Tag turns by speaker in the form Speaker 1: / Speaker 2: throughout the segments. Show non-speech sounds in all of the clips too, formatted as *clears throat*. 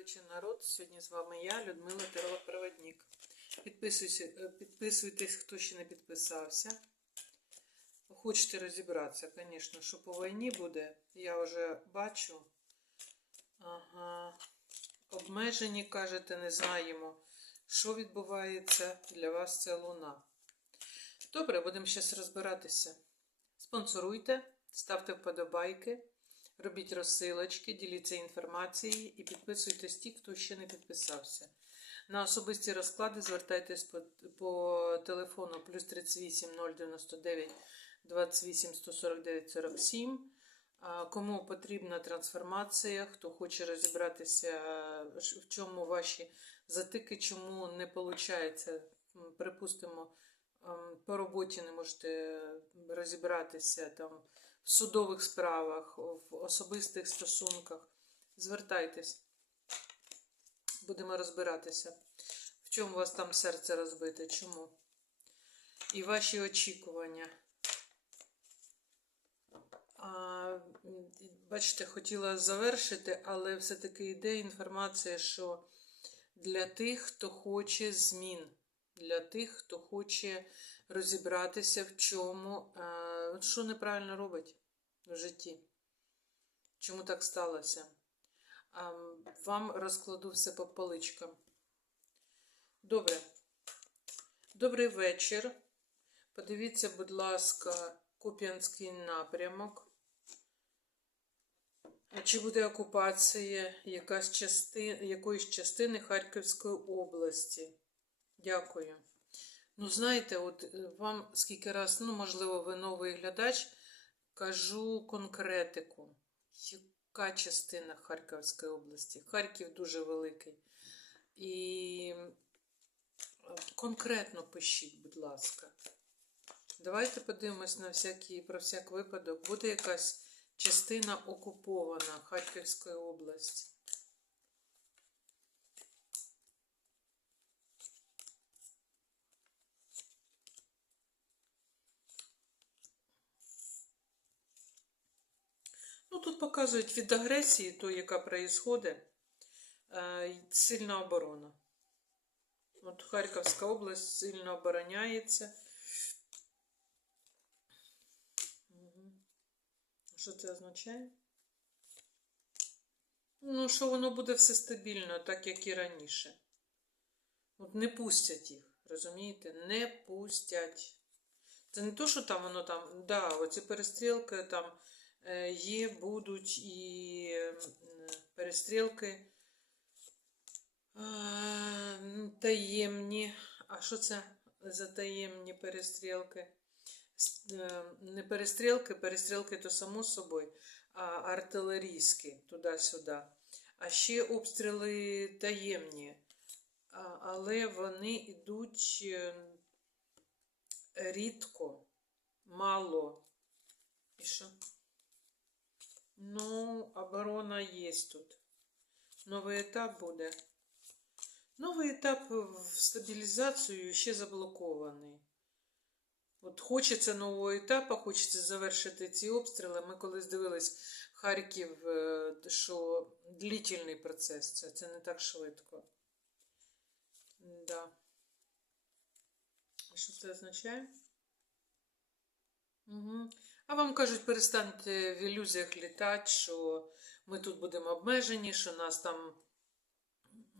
Speaker 1: вечір, народ. Сьогодні з вами я, Людмила Терова Проводник. Е, підписуйтесь, хто ще не підписався. Хочете розібратися, звісно, що по війні буде, я вже бачу. Ага. Обмежені, кажете, не знаємо, що відбувається. Для вас це луна. Добре, будемо зараз розбиратися. Спонсоруйте, ставте вподобайки. Робіть розсилочки, діліться інформацією і підписуйтесь ті, хто ще не підписався. На особисті розклади звертайтесь по, по телефону плюс 38 099 28 149 47. Кому потрібна трансформація, хто хоче розібратися, в чому ваші затики, чому не виходить, припустимо, ем, по роботі не можете розібратися там в судових справах, в особистих стосунках. Звертайтесь, будемо розбиратися, в чому у вас там серце розбите, чому. І ваші очікування. А, бачите, хотіла завершити, але все-таки йде інформація, що для тих, хто хоче змін, для тих, хто хоче розібратися в чому, а, що неправильно робить в житті. Чому так сталося? Вам розкладу все по поличкам. Добре. Добрий вечір. Подивіться, будь ласка, Куп'янський напрямок. Чи буде окупація якась части... якоїсь частини Харківської області? Дякую. Ну, знаєте, от е, вам скільки раз, ну, можливо, ви новий глядач, кажу конкретику. Яка частина Харківської області? Харків дуже великий. І конкретно пишіть, будь ласка. Давайте подивимось на всякий, про всяк випадок. Буде якась частина окупована Харківської області. Тут показують від агресії, то, яка происходить, е, сильна оборона. От Харківська область сильно обороняється. Що це означає? Ну, що воно буде все стабільно, так як і раніше. От не пустять їх, розумієте? Не пустять. Це не то, що там воно там, да, оці перестрілки там є, будуть і е, перестрілки а, ну, таємні. А що це за таємні перестрілки? Е, Не перестрілки, перестрілки то само собою, а артилерійські туди-сюди. А ще обстріли таємні, але вони йдуть е, рідко, мало. І що? Ну, оборона є тут. Новий етап буде. Новий етап в стабілізацію ще заблокований. От хочеться нового етапу, хочеться завершити ці обстріли. Ми колись дивились Харків, що длительний процес, це, це не так швидко. Да. Що це означає? Угу. А вам кажуть, перестаньте в ілюзіях літати, що ми тут будемо обмежені, що нас там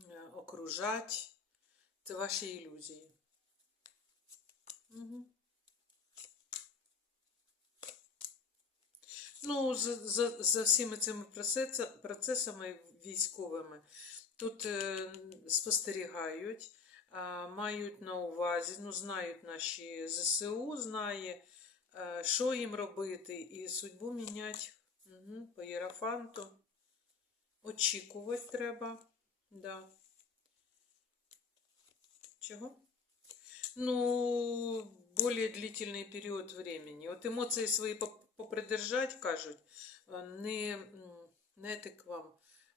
Speaker 1: е, окружать. Це ваші ілюзії. Угу. Ну, за, за, за всіми цими процеса- процесами військовими тут е, спостерігають, а, мають на увазі, ну, знають наші ЗСУ, знає, е, що їм робити, і судьбу міняти угу, по єрафанту. Очікувати треба. Да. Чого? Ну, более длительный период времени. От емоції свої поп- попридержать, кажуть, е, не, не те к вам,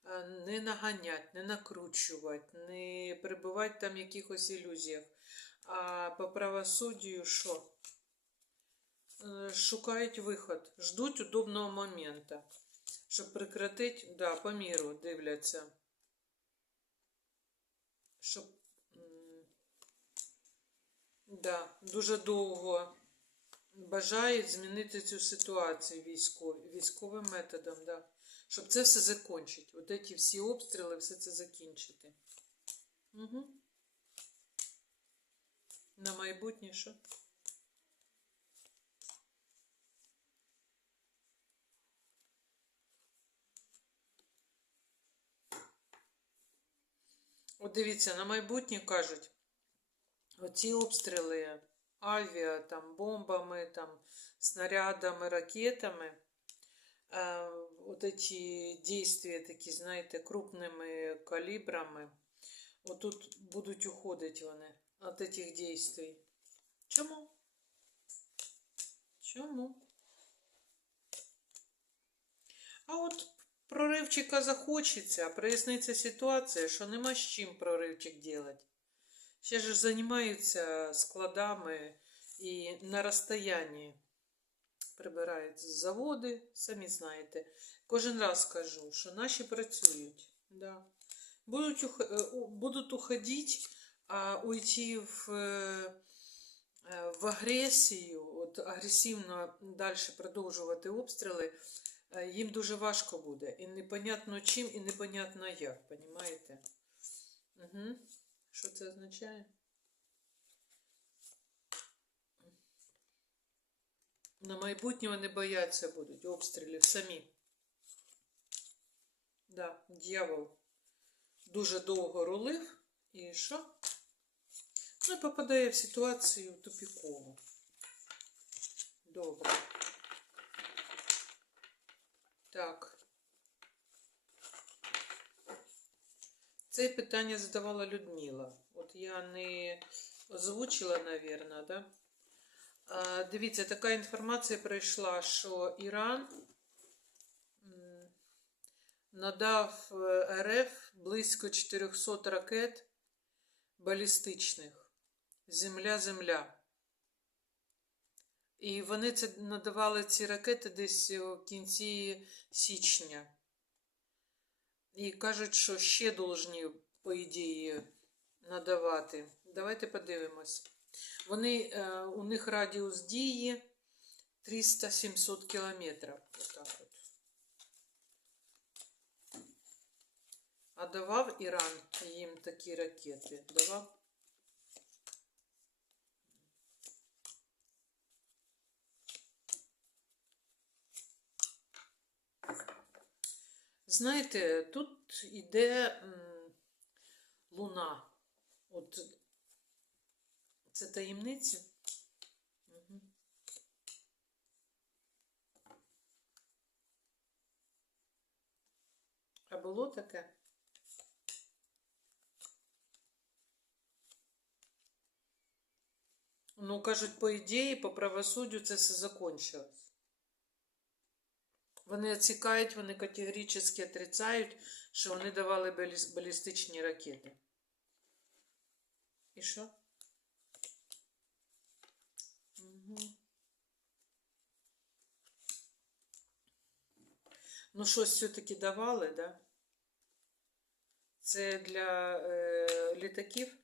Speaker 1: е, не наганять, не накручувати, не перебувати там в якихось ілюзіях. А по правосуддю що? Е, Шукають виход, ждуть удобного моменту, щоб прекратити, да, по міру дивляться. щоб да, дуже довго бажають змінити цю ситуацію військові, військовим методом, да. щоб це все закінчити. От ці всі обстріли, все це закінчити. Угу. На майбутнє що? От дивіться, на майбутнє кажуть, оці обстріли авіа, там, бомбами, там, снарядами, ракетами, е, от ці дійствия такі, знаєте, крупними калібрами, отут будуть уходити вони від цих дійствий. Чому? Чому? А от проривчика захочеться, а проясниться ситуація, що нема з чим проривчик робити. Ще ж займаються складами і на розстоянні прибирають заводи, самі знаєте. Кожен раз кажу, що наші працюють. Да. Будуть, е, будуть уходити, а уйти в, е, е, в агресію, от агресивно далі продовжувати обстріли, їм дуже важко буде. І непонятно чим, і непонятно як, понімаєте? Угу. Що це означає? На майбутнє вони бояться будуть обстрілів самі. Да, дьявол дуже довго рулив і що? Ну, і попадає в ситуацію тупікову. Добре. Так. Це питання задавала Людмила. От я не озвучила, напевно, да? А, дивіться, така інформація прийшла, що Іран надав е, РФ близько 400 ракет балістичних. Земля-Земля. І вони це надавали ці ракети десь у кінці січня. І кажуть, що ще должні, по ідеї, надавати. Давайте подивимось. Вони, е, у них радіус дії 300-700 кілометрів. А давав Іран їм такі ракети? Давав? Знаєте, тут іде луна. От це таємниці. Угу. А було таке? Ну, кажуть, по ідеї, по правосуддю це все закончилось. Вони оцікають, вони категорично отрицають, що вони давали баліс- балістичні ракети. І що? Угу. Ну, щось все-таки давали, да? Це для е, літаків?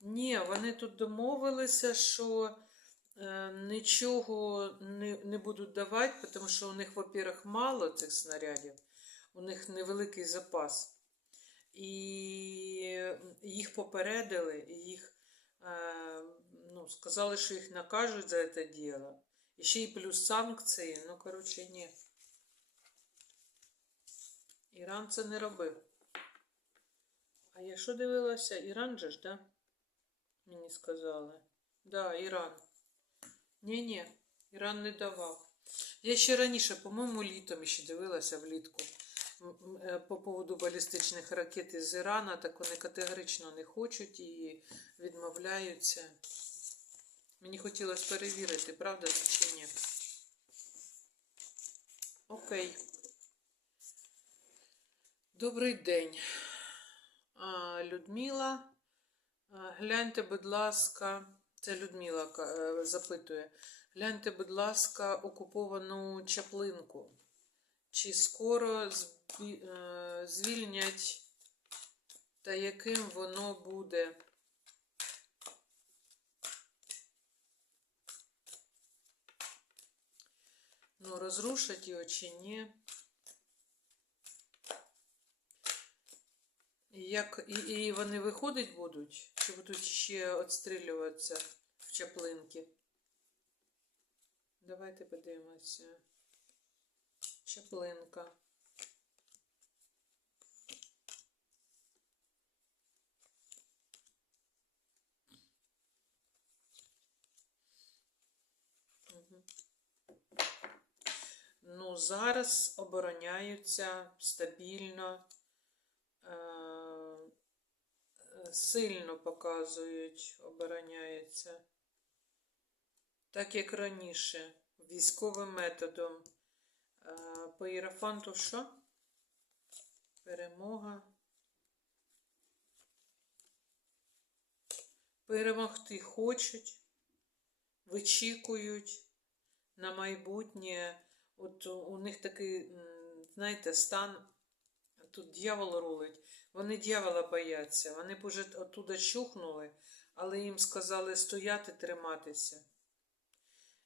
Speaker 1: Ні, вони тут домовилися, що е, нічого не, не будуть давати, тому що у них, во-первых, мало цих снарядів, у них невеликий запас. І їх попередили, їх е, ну, сказали, що їх накажуть за це діло. І ще й плюс санкції. Ну, коротше, ні. Іран це не робив. А я що дивилася? Іран же ж, да? Мені сказали. Да, Іран. Ні-ні, Іран не давав. Я ще раніше, по-моєму, літом ще дивилася влітку е, по поводу балістичних ракет із Ірана, так вони категорично не хочуть і відмовляються. Мені хотілося перевірити, правда це чи ні. Окей. Добрий день. Людмила. Гляньте, будь ласка, це Людмила е, запитує. Гляньте, будь ласка, окуповану чаплинку. Чи скоро е, звільнять та яким воно буде? Ну, розрушать його чи ні? Як, і, і вони виходить будуть? Чи будуть ще відстрілюватися в чаплинки? Давайте подивимося. Чаплинка. Мгм. Ну, зараз обороняються стабільно, е, е, сильно показують, обороняються. Так як раніше, військовим методом. Е, По Єрофанту що? Перемога. Перемогти хочуть, вичікують на майбутнє. От у них такий, знаєте, стан, тут дьявол рулить. Вони дьявола бояться. Вони б уже оттуда чухнули, але їм сказали стояти, триматися.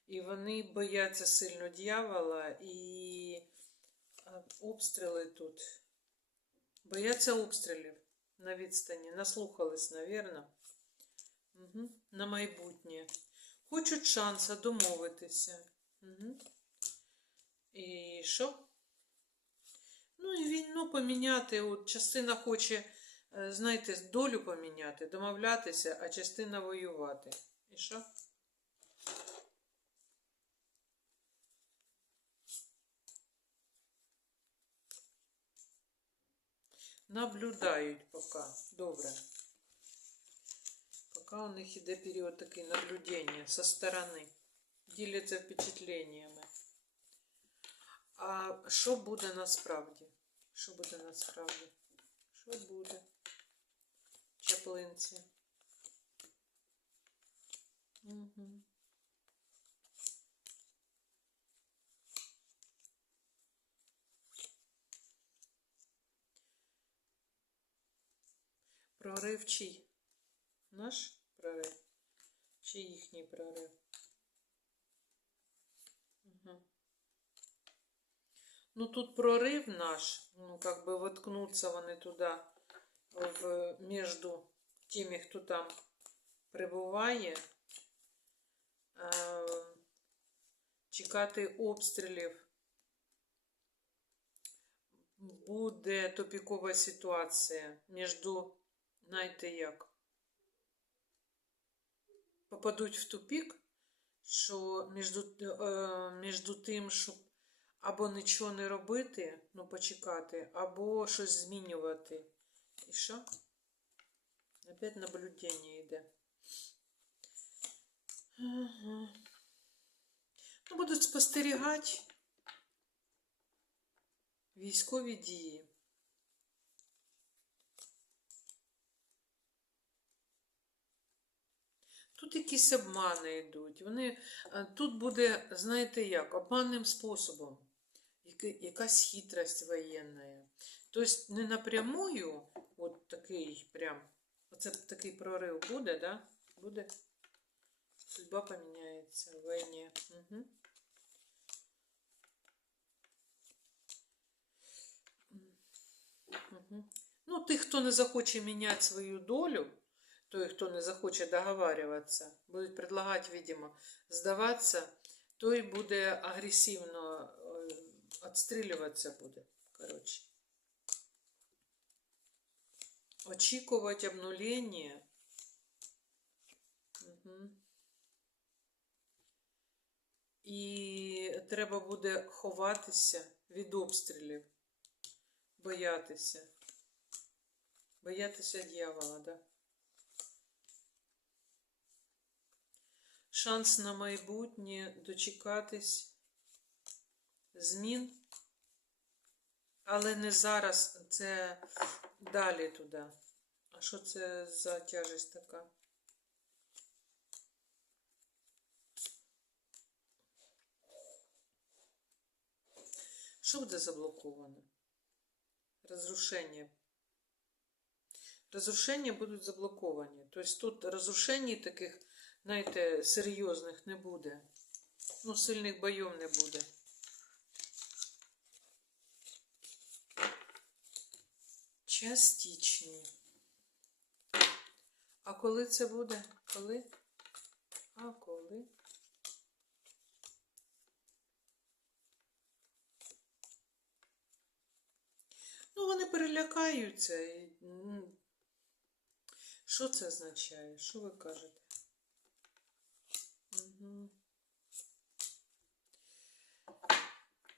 Speaker 1: І вони бояться сильно дьявола і обстріли тут. Бояться обстрілів на відстані. Наслухались, навірно. Угу. На майбутнє. Хочуть шанса домовитися. Угу. І що? Ну і війну поміняти. От частина хоче, е, знаєте, долю поміняти, домовлятися, а частина воювати. І що? Наблюдають поки. Добре. Поки у них іде період такий наблюдення со сторони. Діляться впечатленнями. А що буде насправді? Що буде насправді? Що буде? Чаплинці. Угу. Прорив чий? Наш прорив? Чи їхній прорив? Ну, тут прорыв наш, ну, как бы воткнуться вони туди, в, между тими, хто там прибуває, чекати обстрілів. Буде тупікова ситуація між, знаєте як, попадуть в тупік, що між, е, між тим, щоб або нічого не робити, ну почекати, або щось змінювати. І що? Опять наблюдення йде. Ага. Ну, будуть спостерігати військові дії. Тут якісь обмани йдуть. Вони, е, тут буде, знаєте як, обманним способом. Яка- Якась хитрость воєнна. Тобто не напрямую, от такий прям, оце такий прорив буде, да? Буде. Судьба поміняється в війні. Угу. Угу. Ну, тих, хто не захоче міняти свою долю, той, хто не захоче договарюватися, будуть предлагати, видимо, здаватися, той буде агресивно відстрілюватися буде. Коротше. Очікувати обнулення. Угу. І треба буде ховатися від обстрілів, боятися. Боятися дьявола, да? Шанс на майбутнє дочекатись змін, але не зараз, це далі туди. А що це за тяжесть така? Що буде заблоковано? Розрушення. Розрушення будуть заблоковані. Тобто тут розрушень таких, знаєте, серйозних не буде. Ну, сильних бойов не буде. Частичні. А коли це буде? Коли? А коли? Ну, вони перелякаються. Що це означає? Що ви кажете? Угу.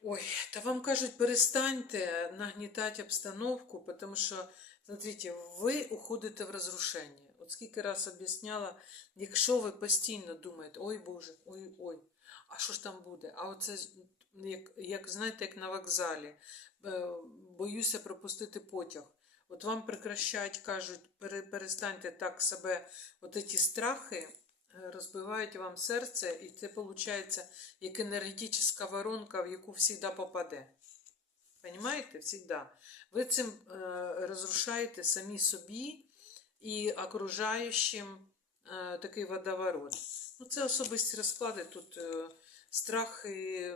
Speaker 1: Ой, та вам кажуть, перестаньте нагнітати обстановку, тому що, смотрите, ви уходите в розрушення. От скільки раз об'ясняла, якщо ви постійно думаєте, ой Боже, ой, ой, а що ж там буде? А оце, як, як знаєте, як на вокзалі, е, боюся пропустити потяг. От вам прекращають, кажуть, перестаньте так себе, от ці страхи розбивають вам серце, і це виходить як енергетична воронка, в яку завжди попаде. Понимаєте? Всегда. Ви цим е, розрушаєте самі собі і окружаючим е, такий водоворот. Ну, це особисті розклади. Тут е, страх і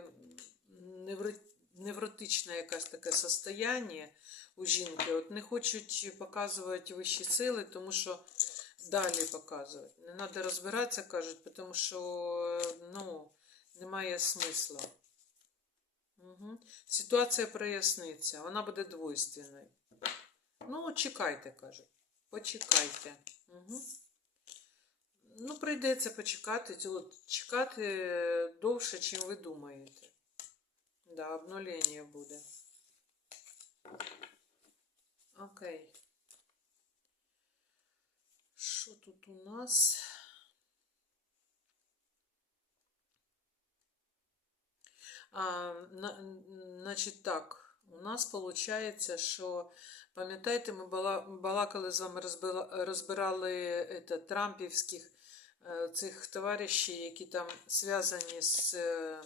Speaker 1: невро- невротичне якесь таке состояння у жінки. От не хочуть показувати вищі сили, тому що далі показують. Не треба розбиратися, кажуть, тому що е, ну, немає смисла. Угу. Ситуація проясниться, вона буде двойственною. Ну, чекайте, кажуть. Почекайте. Угу. Ну, прийдеться почекати. От, чекати довше, чим ви думаєте. Да, обнулення буде. Окей. Що тут у нас? А, на, значить так, у нас виходить, що, пам'ятаєте, ми балакали з вами, розбирали это, трампівських е, цих товаришів, які там зв'язані з, е,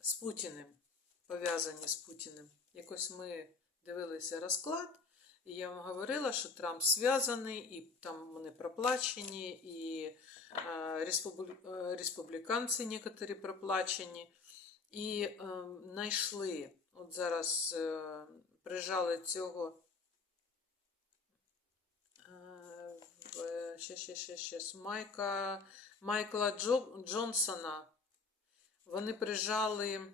Speaker 1: з Путіним, пов'язані з Путіним. Якось ми дивилися розклад, і я вам говорила, що Трамп зв'язаний, і там вони проплачені, і е, е, республіканці некоторі проплачені. І е, знайшли, от зараз е, прижали цього е, ще, ще, ще, ще, Майка, Майкла Джо, Джонсона. Вони прижали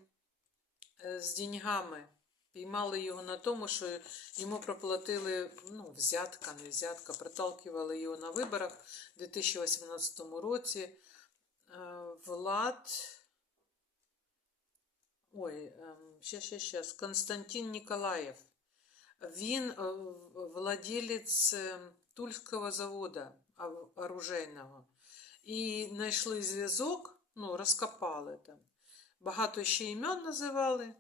Speaker 1: е, з деньгами. Піймали його на тому, що йому проплатили ну, взятка, не взятка, проталкивали його на виборах у 2018 році. Е, Влад. Ой, ем, ще, ще, ще. Константин Ніколаєв. Він е, владелець е, Тульського заводу оружейного. І знайшли зв'язок, ну, розкопали там. Багато ще імен називали,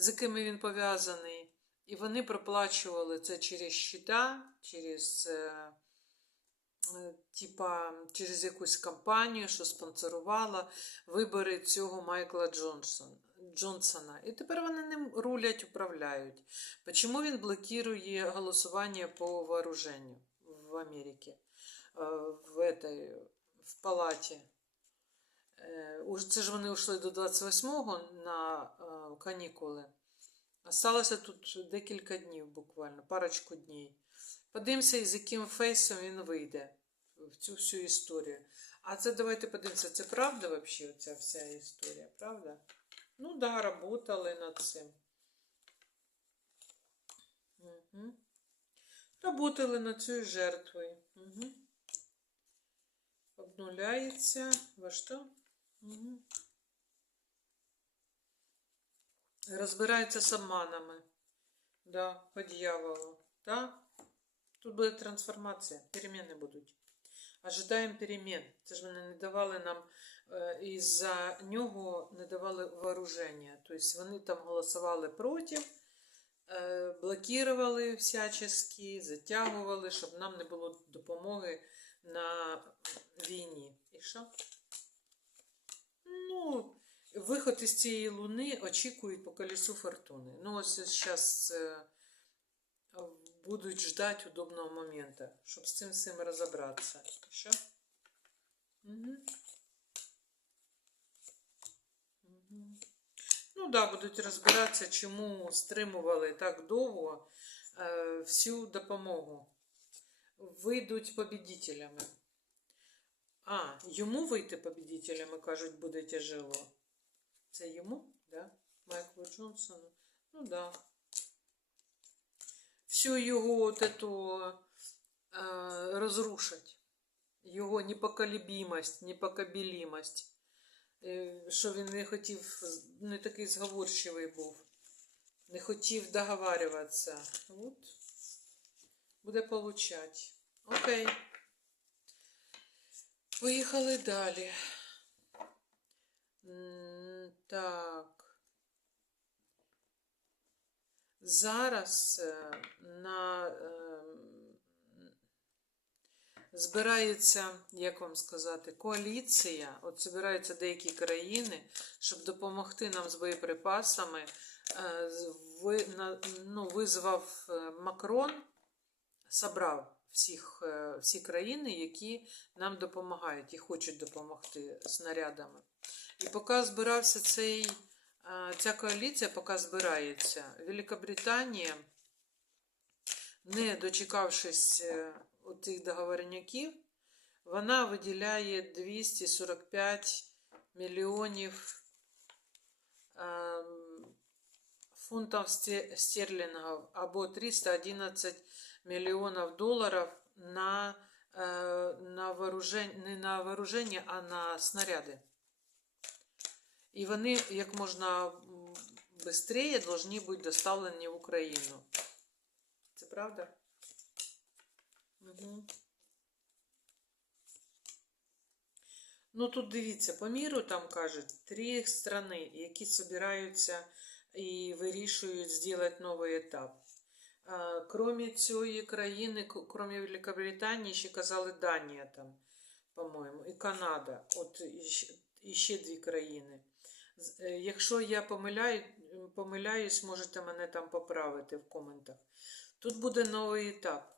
Speaker 1: з якими він пов'язаний. І вони проплачували це через щита, через, е, е, типа, через якусь компанію, що спонсорувала вибори цього Майкла Джонсона. Джонсона. І тепер вони ним рулять, управляють. Чому він блокує голосування по вооруженню в Америці? Е, В, в палаті. Е, Це ж вони йшли до 28-го на е, канікули. Осталося тут декілька днів буквально, парочку днів. Подивимося, із яким фейсом він вийде в цю всю історію. А це давайте подивимося, це правда взагалі ця вся історія, правда? Ну да, работали над цим. Угу. Работали над цією жертвою. Угу. Обнуляється. Во що? Угу. Розбирається з обманами. Да, по дьяволу. Да? Тут буде трансформація. Переміни будуть. Ожидаємо перемін. Це ж вони не давали нам е, і за нього не давали вооруження. Тобто вони там голосували проти, е, блокували всячески, затягували, щоб нам не було допомоги на війні. І що? Ну, Виход із цієї луни очікують по колесу фортуни. Ну, ось зараз будуть ждать удобного моменту, щоб з цим всім розібратися. Що? Угу. Угу. Ну да, будуть розбиратися, чому стримували так довго е, всю допомогу. Вийдуть побідітелями. А, йому вийти побідітелями, кажуть, буде тяжело. Це йому, да? Майклу Джонсону. Ну да. Всю його вот эту э, розрушать. Його непоколебимость, непокобілімость. Е, Що він не хотів, не такий зговорчивий був. Не хотів договарюватися. От. Буде получать. Окей. Поїхали далі. Так. Зараз е, на е, збирається, як вам сказати, коаліція. От збираються деякі країни, щоб допомогти нам з боєприпасами. Е, ви, ну, визвав е, Макрон, собрав всіх, е, всі країни, які нам допомагають і хочуть допомогти снарядами. І поки збирався цей, е, ця коаліція, поки збирається, Великобританія, не дочекавшись е, цих договорняків, вона виділяє 245 мільйонів ем, фунтів стерлінгів або 311 мільйонів доларів на, е, на вооруження, не на вооруження, а на снаряди. І вони як можна швидше повинні бути доставлені в Україну. Це правда? Угу. Ну тут дивіться, по міру там кажуть три страни, які збираються і вирішують зробити новий етап. А, Кроме цієї країни, к- кроме Великобританії, ще казали Данія там, по-моєму, і Канада. От іще, іще дві країни. Е, Якщо я помиляю, помиляюсь, можете мене там поправити в коментах. Тут буде новий етап.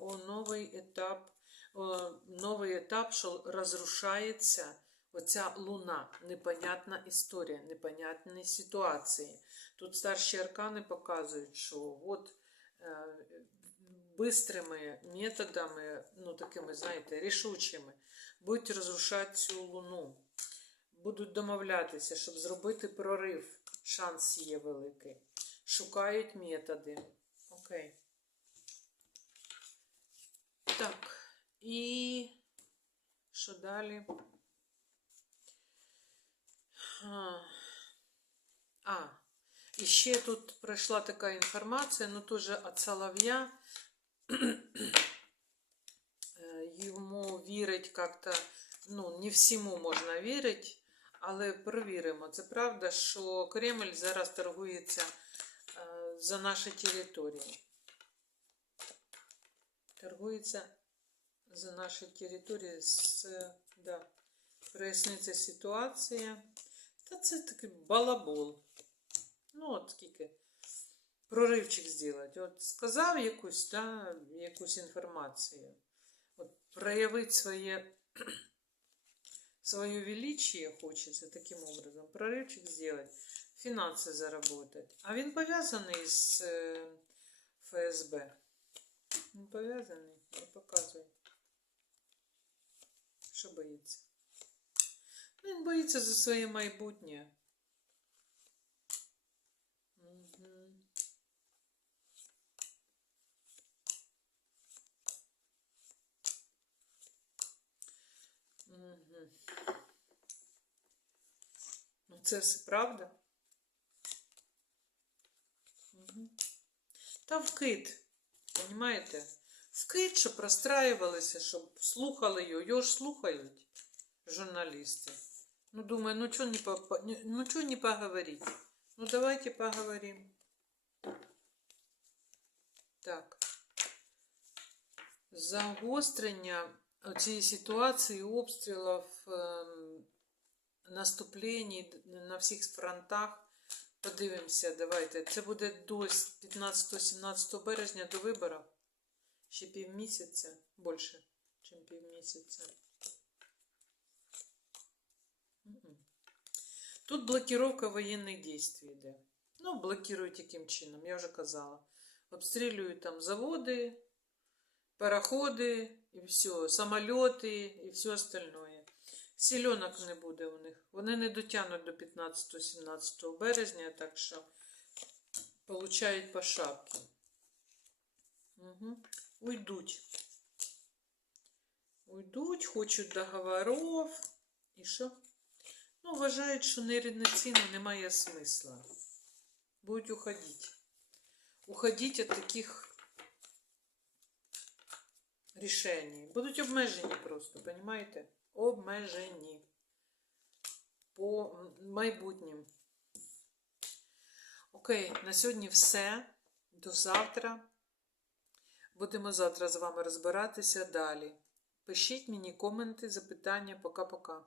Speaker 1: О, новий етап. О, новий етап, що розрушається оця луна. Непонятна історія, непонятні ситуації. Тут старші аркани показують, що от е, бистрими методами, ну такими, знаєте, рішучими, будуть розрушати цю луну. Будуть домовлятися, щоб зробити прорив. Шанс є великий. Шукають методи. Окей. Так. І що далі? А, і ще тут пройшла така інформація, ну теж від Солов'я. *clears throat* Е, Йому вірить як-то, ну, не всьому можна вірити, але провіримо. Це правда, що Кремль зараз торгується е, за наші території. Торгується за наші території з да, проясниться ситуація. Та це такий балабол. Ну, от скільки проривчик зробити. От сказав якусь, да, якусь інформацію. От проявити своє, своє величие хочеться таким образом. Проривчик зробити, фінанси заработати. А він пов'язаний з е, ФСБ. Він пов'язаний, не показує. Що боїться? Він боїться за своє майбутнє. Ну, це все правда? Та вкид, розумієте? Вкид, щоб розстраювалися, щоб слухали його. Його ж слухають журналисты. Ну, думаю, ну что не, по, ну, чё не поговорить? Ну, давайте поговорим. Так. Загострення цієї ситуації обстрілів наступленні на всіх фронтах. Подивимося, давайте. Це буде до 15-17 березня до виборів. Ще півмісяця, більше, ніж півмісяця. Тут блокировка воєнних дій йде. Ну, блокирують яким чином, я вже казала. Обстрілюють там заводи, пароходи і все, самоліти і все остальное. Сільонок не буде у них. Вони не дотягнуть до 15-17 березня, так що получають по шапці. Угу. Уйдуть. Уйдуть, хочуть договорів. І що? Ну, вважають, що нерівноцінно немає смисла. Будуть уходити. Уходить від таких рішень. Будуть обмежені просто, понимаєте? Обмежені. По майбутнім. Окей, на сьогодні все. До завтра. Будемо завтра з вами розбиратися далі. Пишіть мені коменти, запитання. Пока-пока.